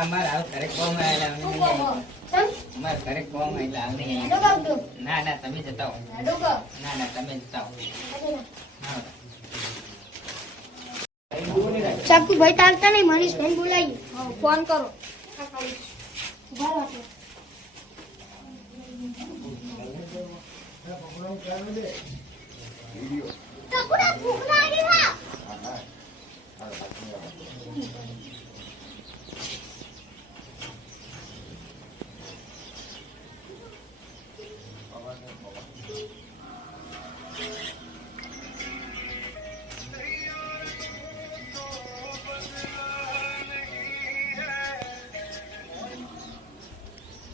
અમારા આવ ઘરે કોમ આયેલા તું કોમ અમારા ઘરે કોમ આયેલા આવની ના ના તમે જતા હો ના ના તમે જતા હો ચાકુ ભાઈ તારતા નહીં મનીષ ભાઈ બોલાવી ફોન કરો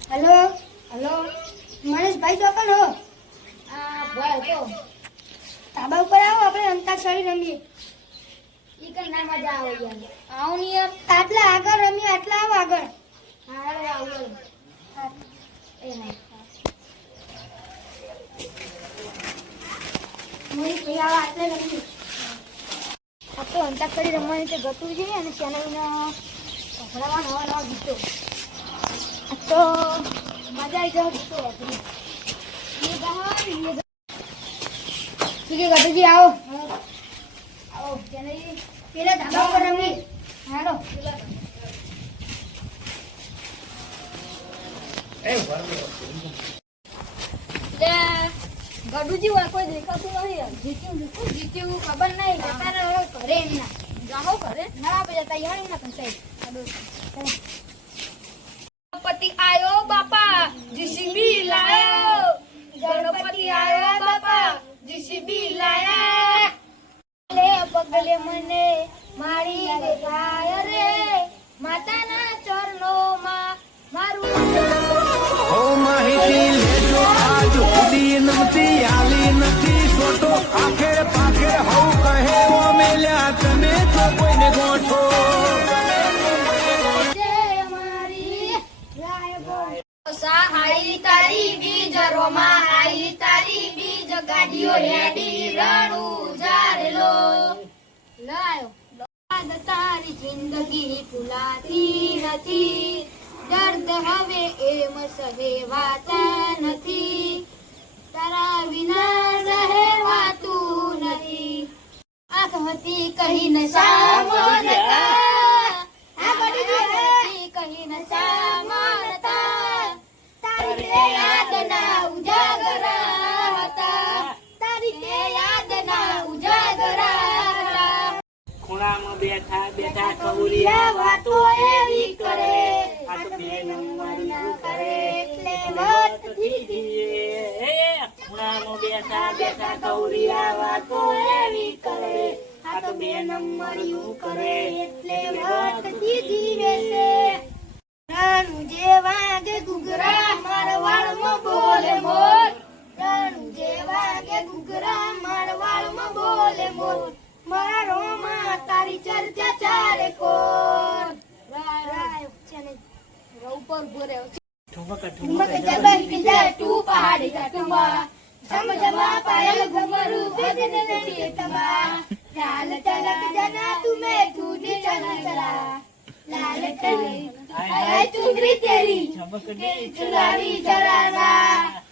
हेलो हेलो मनीष भाई तो कौन हो भाई तो ताबा ऊपर आओ આપણે અંતાક્ષરી રમીએ ઈ કઈ ના મજા આવે યાર આવો ની યાર આટલા આગળ રમીએ આટલા આવો આગળ હાલો આવો એ નહીં મनीष ભાઈ આવો આટલે રમીએ આ તો અંતાક્ષરી રમવાની તે ગતું છે અને ચેનલના પકડવા નવા ગીતો तो मजा आई जाओ तो ये बाहर ये ठीक है गाड़ी जी आओ आओ चले पहले धाबा पर रमी हेलो એ વર ले गाडूजी वा कोई દેખાતું નથી જીત્યું ખબર નહીં જતા ઘરે એમના જાઓ ઘરે ના આપે જતા યાર એમના પંચાયત गणपति आयो बापा जीसीबी लायो गणपति आयो बापा जीसीबी लाया ले पगले मने मारी देखाय रे माताना चरणों मारू ओ माहिती लेજો આજ ઉડી નમતી આલી નથી છોટો આખેર પાખેર હઉ કહે ઓ મેલ્યા તમે તો કોઈને ગોઠો आई तारी बीज रोमा आई तारी बीज गाड़ियों हेडी रणू जारेलो लायो बाद तारी जिंदगी फुलाती नथी दर्द हवे एम सहेवाता नथी तारा बिना सहेवातू नथी आंख हती कहीं न सामनता आ गाड़ी हती कहीं न सामनता याद ना उजागरा હતા તારી તે યાદ ના ઉજાગરા હતા ખૂણામાં બેઠા બેઠા કૌરિયા વાતો એવી કરે આ તો બે નંબર કરે એટલે વાત દીધી ખૂણામાં બેઠા બેઠા કૌરિયા વાતો એવી કરે આ તો બે નંબર કરે એટલે વાત દીધી વેસે રાણુ જેવા કે ગુગરા મારવાડમાં બોલે મોર રાણુ જેવા કે ગુગરા મારવાડમાં બોલે મોર મારો માં તારી ચર્ચા ચારે કોર રાય ચને ઉપર બોરે ઠુમક ઠુમક જબા જા ટુ પહાડી ઘાટમાં સમજવા પાયલ ઘમરુ બેદને નડી તબા ચાલ ચલક जना तुम्हें झूठी चल चला लाल कली आय चुंदरी तेरी ચમકડી गुलाबी शरारा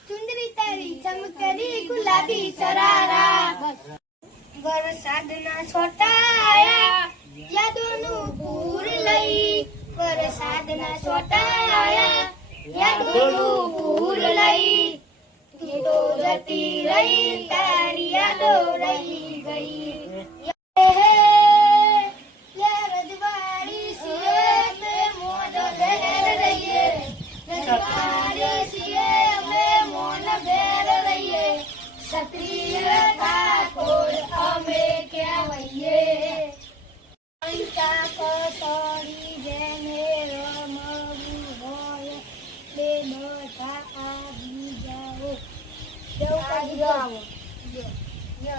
चुंदरी तेरी चमकरी गुलाबी शरारा वरसादना छोटाया यादोनु पूर लई वरसादना छोटाया यादोनु पूर लई तो जती रही तारी यादो रही गई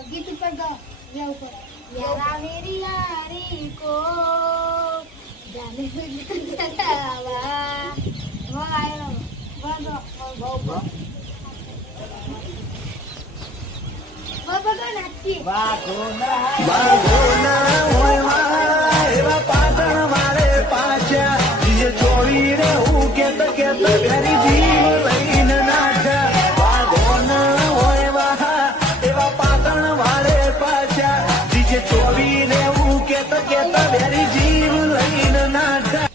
गीत पर गाओ यारा मेरी यारी को जाने जतावा वायो वागो वागो वागो नाची બાગોના હોય એવા પાટણ મારે પાછા કેતા વેરી જીવ લઈને નાઠા વાગોન હોય વાહા એવા પાટણ વાળે પાછા ડીજે ચોવી રેવું કેતા વેરી જીવ લઈને નાઠા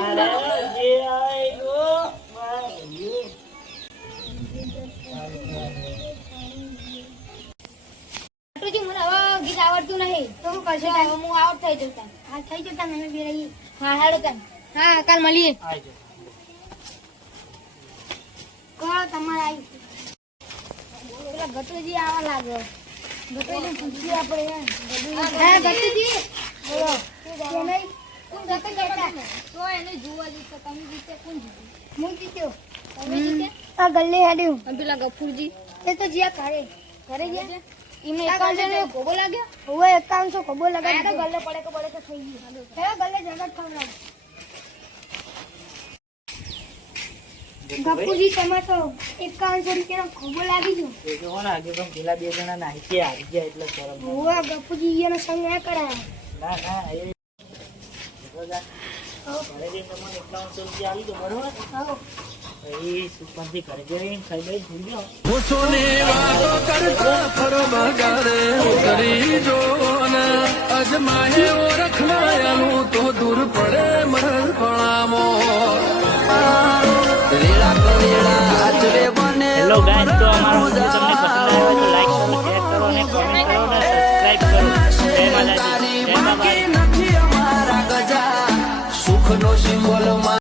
અરે જે આયો વાયો ગટુજી મને હવે ગીત આવડતું નહીં તો શું કરશે હું આઉટ થઈ જતા હા થઈ જતા મને બે રહી હા હાલો તાન હા કાલ મળીએ આવજો કોણ તમારે આવી પેલા ગટુજી આવા લાગે ગટુજી પૂછીએ આપણે હા ગટુજી બોલો કે નહીં કોણ ગટુ કહેતા તો એને જોવા દીધો તમે જીતે કોણ જીત્યું હું જીત્યો તમે જીતે આ ગલ્લે હેડ્યું અને પેલા ગફુરજી એ તો જ્યાં ઘરે ગયા એમને એકાઉન્ટ ખોબો લાગ્યો હવે એકાઉન્ટ ખોબો લગાડ્યો ગલ્લે પડે કે થઈ ગયું હે ગલ્લે જગત ખવડાવ ગફુરજી તેમાં તો 5100 રૂપિયાનો ખોબો લાગી ગયો એ જો ના આગે પણ પેલા બે જણા નાઈકે આવી ગયા એટલે શરમ હોવા ગફુરજી એનો સંગ ના કરાય ના ના એ ઘરે જઈને તમને 5100 રૂપિયા આવી તો બરોબર હા એ સુપરથી ઘરે જઈને ખાઈ લઈ ભૂલ ગયો પૂછોની વાતો કરતા ફરો બગાડે ઉતરી જો ને અજમાહે ઓળખવાયાનું તો દૂર પડે મરણપણામો રેડા કરેડા આચરે બને હેલો ગાઈસ તો અમારો વિડિયો તમને પસંદ આવ્યો હોય તો